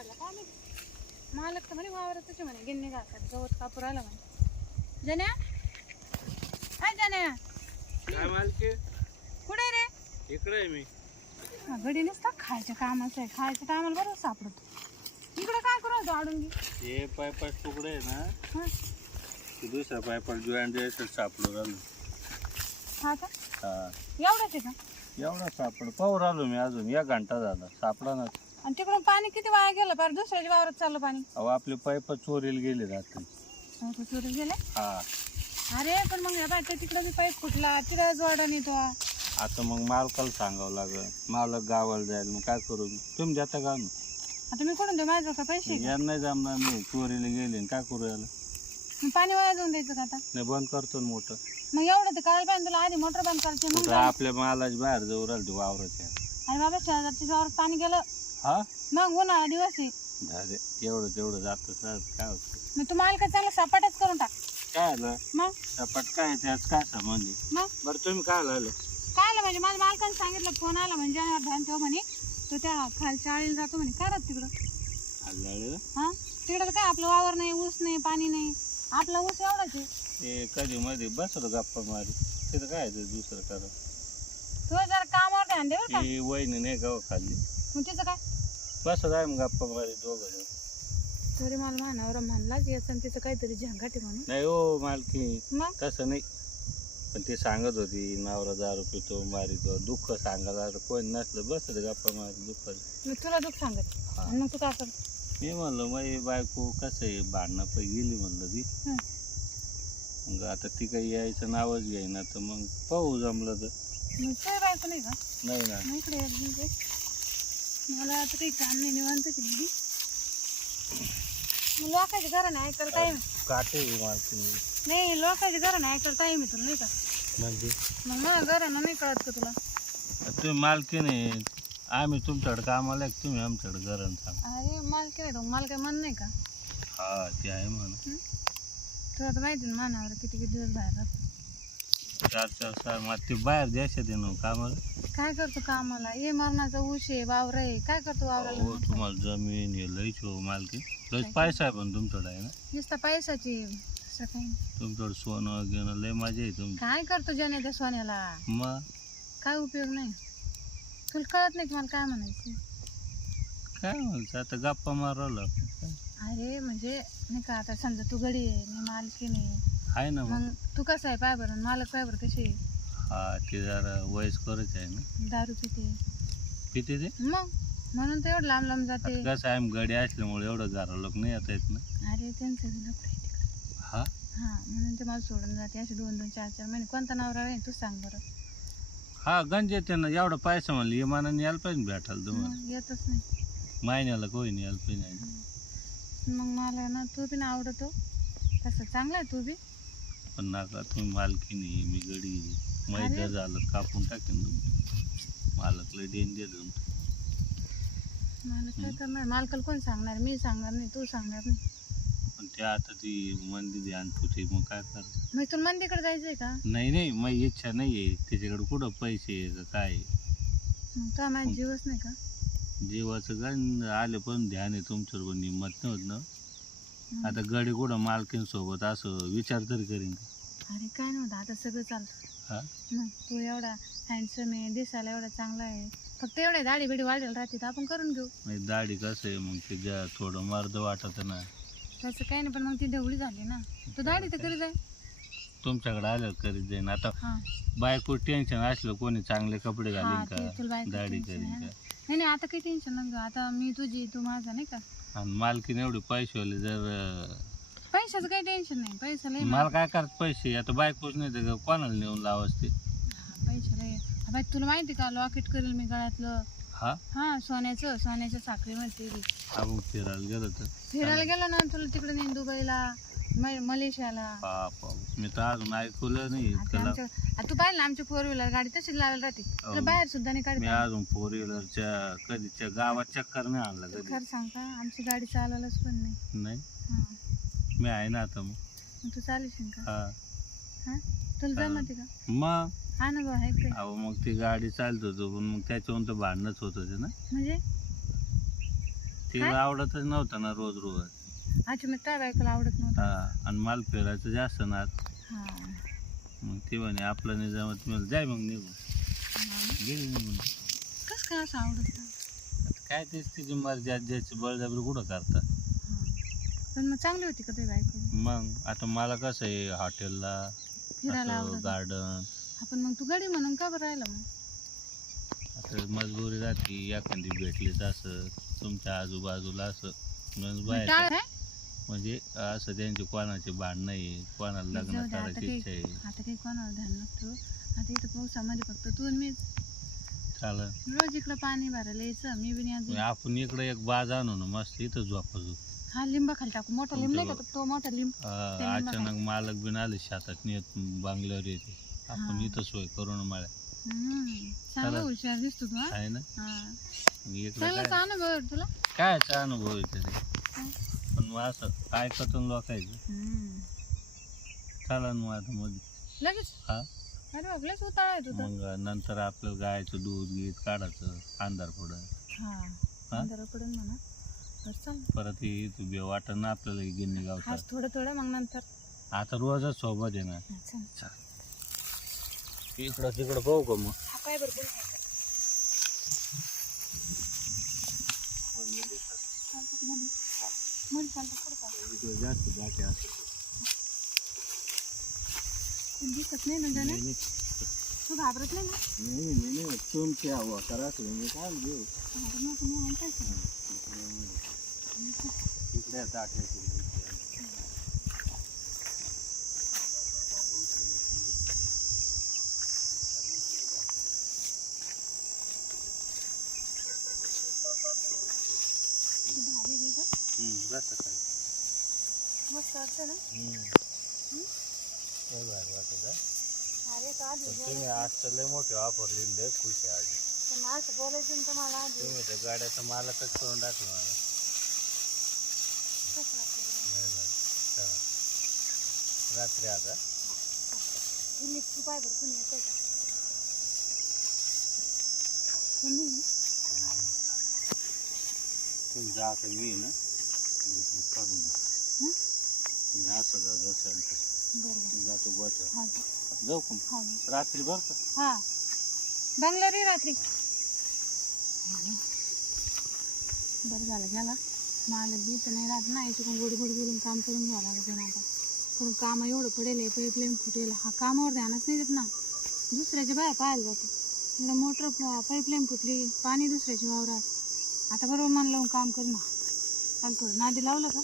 पडला काय माहिती. मालक तर म्हणे वावरतच म्हणे गिन्नी घालतात गवत कापूर आला म्हणे. जन्या काय जन्या काय मालकी कुठे रे? इकडे आहे मी. घडी नसता खायच्या कामाचं आहे, खायच्या टायमाला बरोबर सापडतो. इकडे काय करू आडून घे. हे पायपाट तुकडे आहे ना, हा ते दुसऱ्या पायपाट जॉईंट द्यायचं सापडून राहिलो. हा का हा एवढंच आहे का? एवढा सापड पाहू राहिलो मी, अजून 1 घंटा झाला सापडा ना. आणि तिकडून पाणी किती वाया गेलं पार दुसऱ्याच्या वावरात चाललं पाणी. अहो आपले पाईप चोरीला गेले रात्री. चोरी गेले. हा अरे पण मग बाय तिकडे बी पाईप फुटला तिकडे जोडा नेतो. आता मग मालकाला सांगावं लागल, मालक गावाला जाईल, मग काय करू मी? तुम्ही जाता का ना? आता मी कुठून देऊ माझं का पैसे? यांना नाही जमणार, नाही चोरीला गेले काय करू याला. मग पाणी वाया जाऊन द्यायचं का आता? नाही बंद करतो ना मोठं. मग एवढं तर काय पाहिजे तुला आधी मोटर बंद करायची मग कुठं आपल्या मालाच बाहेर जाऊ राहिली वावराच्या. अरे बाबा शेजारच्या वावरात पाणी गेलं हा मग उन्हाळा दिवस आहे. झाले एवढं तेवढं जातं काय होतं. मग तू माल का चांगला सपाटच करून टाक. काय आलं मग सपाट काय त्याच काय संबंध? मग बरं तुम्ही काय आलं? काय आलं म्हणजे माझ्या मालकाने सांगितलं फोन आला म्हणजे जनावर ध्यान ठेव म्हणे तो त्या खालच्या आळीला जातो म्हणे. काय राहत तिकडं? आलं हा तिकडं काय आपलं वावर नाही, ऊस नाही, पाणी नाही. आपला ऊस एवढाच आहे. ते कधी मध्ये बसलो गप्पा मारी, तिथं काय आहे ते दुसरं करा. तू जरा कामावर ध्यान दे बरं का. ती वहिनी नाही गाव खाल्ली मग तिचं काय? बसत आहे मग गप्पा मारी दोघं. तरी मला मानावर म्हणलाच याचं आणि तिचं काहीतरी झंगाटी म्हणून. नाही हो मालकी मग तसं नाही, पण ते सांगत होती नवरा दारू पितो मारितो, दुःख सांगायला कोणी नसलं बसत गप्पा मारी दुःख. मी तुला दुःख सांगत आणि मग तू काय कर. मी म्हणलं माझी बायको कसं आहे भांडणं पण गेली म्हणलं ती. मग आता ती काही यायचं नावच घेईना, तर मग पाहू जमलं तर. मग काय बायको नाही का? नाही ना मग इकडे ये म्हणजे मला आता काही काम नाही निवांतच आहे दीदी. मग लोकांच्या घराने ऐकायला काय काटे मालकी नाही, लोकांच्या घराने ऐकायला काय मी तुला नाही का? म्हणजे मग मला घरानं नाही कळत का तुला? तुम्ही मालकी नाही, आम्ही तुमच्याकडे कामाला आहे, तुम्ही आमच्याकडे घरानं सांग. अरे मला काय मला काय मन नाही का? हा ते आहे म्हणा. तुला तर माहिती ना मानावर किती किती दिवस बाहेर राहतो. 4-4 मग ते बाहेर देशात आहे ना कामाला. काय करतो कामाला? ये मरणाचा ऊस आहे, वावर आहे, काय करतो हो वावराला? तुम्हाला जमीन हे लईच हो मालकी, लईच पैसा आहे पण तुमच्याकडे आहे ना. नुसता पैशाची असं काही नाही. तुमच्याकडे सोनं घेणं लय मजा आहे तुमची. काय करतो ज्याने त्या सोन्याला? मग काय उपयोग नाही. तुला कळत नाही की मला काय म्हणायचं? काय म्हणतो आता गप्पा मारवलं अरे म्हणजे नाही का आता समजा तू गडी आहे मी मालकी नाही आहे ना. मग तू कसं आहे पाय बरं मालक पाय बरं कशी आहे? हा ते जरा वयस्करच आहे ना. दारू पिते किती ते मग म्हणून तर एवढं लांब लांब जाते. कसं आहे गडी असल्यामुळे एवढं घरा लोक नाही येता येत ना. अरे त्यांचं लपड आहे तिकडे. हा हा म्हणून ते मला सोडून जाते असे 2-2, 4-4 महिने. कोणता नवरा आहे तू सांग बरं? हा गंज येते ना, एवढा पैसा म्हणलं इमानाने यायला पाहिजे भेटायला तुम्हाला. मग येतच नाही. महिन्याला कोणी नाही यायला पाहिजे. मग मला ना तू बी ना आवडतो तसं चांगला आहे तू बी. पण नका तुम्ही मालकी नाही, मी गडी मैदा झालं कापून टाकेन तुमचं. मालकला डेंजर तुमचं. मला काय करणार? मालकाला कोण सांगणार? मी सांगणार नाही, तू सांगणार नाही. पण ते आता ती मंदी ध्यान तुझी मग काय कर. मग तुला मंदीकडे जायचंय का? नाही नाही माझी इच्छा नाही आहे त्याच्याकडे. कुठं पैसे आहे का काय? मग तुला माझा जीवच नाही का? जीवाचं गण आले पण ध्यान आहे तुमच्यावर, पण हिंमत नव्हत ना. आता गडी कुठं मालकीन सोबत असं विचार तरी करीन का? अरे काय नव्हतं आता सगळं चालतं. हा मग तू एवढा हँडसम आहे, दिसायला एवढा चांगला आहे, फक्त एवढे दाढी बिडी वाढेल राहते तर आपण करून घेऊ. म्हणजे दाढी कसं आहे मग ते ज्या थोडं मर्द वाटत ना. तसं काही नाही पण मग ती ढवळी झाली ना. तू दाढी तर करी जाय. तुमच्याकडे आल्यावर करीत जाईन. आता हा बायको टेन्शन असलं कोणी चांगले कपडे हा घालीन ते तुला का, बायको दाढी टेन्शन करीन आहे का? ना. नाही नाही आता काही टेन्शन नको. आता मी तुझी तू माझा नाही का. आणि मालकीन एवढे पैसेवाले जर पैशाचं काही टेन्शन नाही. पैसा लय मला काय करत पैसे, आता बायकोच नाही तर कोणाला नेऊन लावाच ते. पैसा लय. बाई तुला माहिती का लॉकेट करेल मी गळ्यातलं. हा हा सोन्याच्या साखरेमध्ये हा मग फिरायला गेलो तर फिरायला गेलो ना तुला तिकडे नेईन दुबईला, मलेशियाला. बाप मी तर अजून ऐकलं नाही त्याला. तू पाहिलं ना आमची 4 व्हीलर गाडी तशीच लावायला राहते. तुला बाहेर सुद्धा नाही मी काढत. अजून 4 व्हीलरच्या कधीच्या गावात चक्कर नाही आणला कधी. खरं सांग का आमची गाडी चालायलाच पण नाही. नाही हा मी आहे ना आता. मग मग तू चालशील का? हा हा तुला जमते का? मग अनुभव आहे काय? अहो मग ती गाडी चालत होतो पण मग त्याच्यावरून तर भांडणच होत होते ना. म्हणजे म्हणजे तिला आवडतच नव्हतं ना रोज रोज. अच्छा मी त्या बायकोला आवडत नव्हतं. हा आणि मला फिरायचं जास्त ना. हा मग ती म्हणे आपलं नाही जमत, मला जाय मग निघून. गेली निघून. कसं काय असं आवडत नाही? आता काय तेच तिची मर्जी, ज्याची बळजबरी कुठं करतात. पण मग चांगली होती का तुझी बायको? मग आता मला कसं आहे हॉटेलला फिरायला आवडत. गार्डन. आपण मग तू गाडी म्हणून का बरं राहिला मग? आता मजबुरी राहते, एखादी भेटलीच असं तुमच्या आजूबाजूला असं मग बाहेर टाळ आहे? म्हणजे असं त्यांची कोणाची भांडणं आहे, कोणाला लग्न जाऊ दे, आता करायची काही इच्छा आहे. आता काही कोणावर ध्यान नसतो. आता इथं पावसामध्ये फक्त तू आणि मी चालेल. रोज इकडं पाणी भरायला यायचं. मी बी नाही अजून. आपण इकडे एक बाज आणू ना मस्त, इथं झोपायचो. हा लिंबा खाली टाकू. मोठा लिंब नाही का तो मोठा लिंब? अचानक मालक बिन आले शेतात नेत बांगल्यावर येते, आपण इथं सोय करू ना मला. चांगला हुशार दिसतो तू. आहे ना. इकडे चांगलाच अनुभव आहे तुला. काय अनुभव आहे त्याचे. पण मग असं ऐकतो लोकायचं. चला मग आता मध्ये लगेच. हा अरे बाबा लयच उताळा आहे तुझा. मग नंतर आपलं गायचं दूध गीत काढायचं अंधार पुढं. अंधारा पडेल म्हणा. बरं चाल. परत तू बे वाटत ना आपल्याला गिन्नी गावतात. आज थोडं थोडं मग नंतर. आता रोजच सोबत आहे ना. चल. इकडं तिकडं पाहू का मग. हा काय बरं बोल. इकडं जास्त बाकी असं दिसत नाही म्हणजे ना. नाही तू घाबरत नाही ना? नाही तुमची हवा करा मी काय घेऊ. इकडे दाट जास्त काय मस्त वाटतं ना. भारी वाटत आहे. अरे का आधी तुम्ही आज तर लय मोठी ऑफर दिली, खुश आहे आज. पण असं बोलायचं ना तर मला आधी तुम्ही त्या गाड्याचं मालकच करून टाकलं मला. कसं वाटतं बरं? लय भारी. चला रात्री आता इलेक्ट्रिक पाय बरं कोणी येतं का? कोणी? तुम्ही जा आता मी ना काढून तुम्ही असं जा जसं बरोबर. जातो गोच्या हा जाऊ का हा रात्री बरं का. हा बंगलोरी रात्री. बरं झालं गेला. मला जीत नाही राहत ना. याच्याकडून गोडी बोलून काम करून घ्यावं लागतं ना आता. पण काम एवढं पडेल आहे, पाईपलाईन फुटेल. हा कामावर ध्यानच नाही देत ना. दुसऱ्याच्या बाया पाहायला जातो. इकडं मोटर पाईपलाईन फुटली, पाणी दुसऱ्याच्या वावरात. आता बरोबर मन लावून काम कर ना. चाल थोडं नादी लावलं का